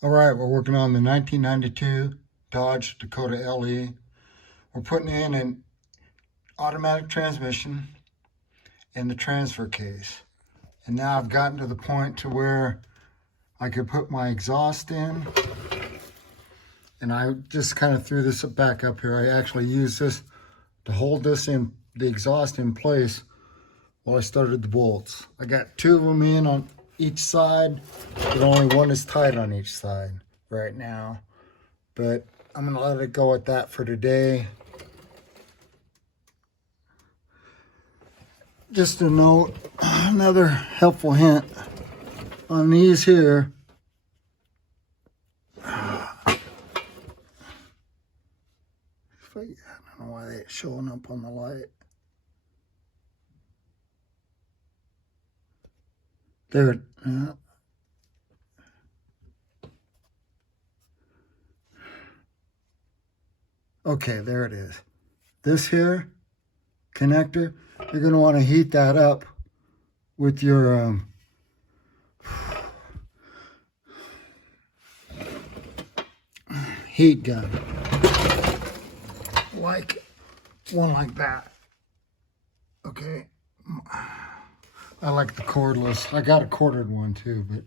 All right, we're working on the 1992 Dodge Dakota LE. We're putting in an automatic transmission and the transfer case. And now I've gotten to the point to where I could put my exhaust in. And I just kind of threw this back up here. I actually used this to hold this in, the exhaust in place while I started the bolts. I got two of them in on each side, but only one is tight on each side right now. But I'm gonna let it go at that for today. Just a note, another helpful hint on these here. I don't know why they're showing up on the light. There. Okay, there it is. This here connector, you're going to want to heat that up with your heat gun, like one like that. Okay, I like the cordless. I got a corded one too, but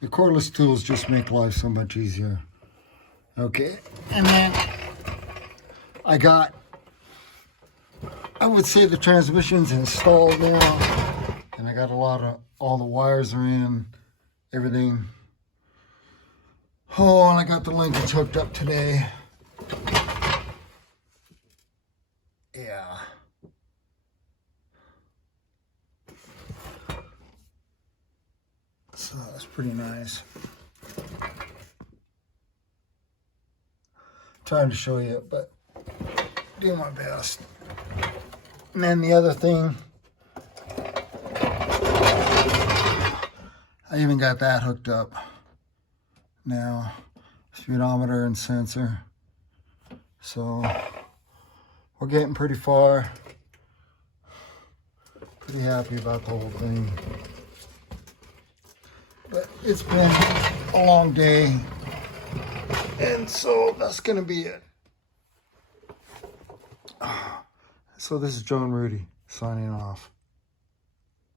the cordless tools just make life so much easier. Okay, and then I would say the transmission's installed now, and I got all the wires are in, everything. Oh, and I got the linkage hooked up today. Yeah. So that's pretty nice. Trying to show you, but do my best. And then the other thing, I even got that hooked up now, speedometer and sensor. So we're getting pretty far. Pretty happy about the whole thing. But it's been a long day, and so that's gonna be it. So this is John Rudy signing off.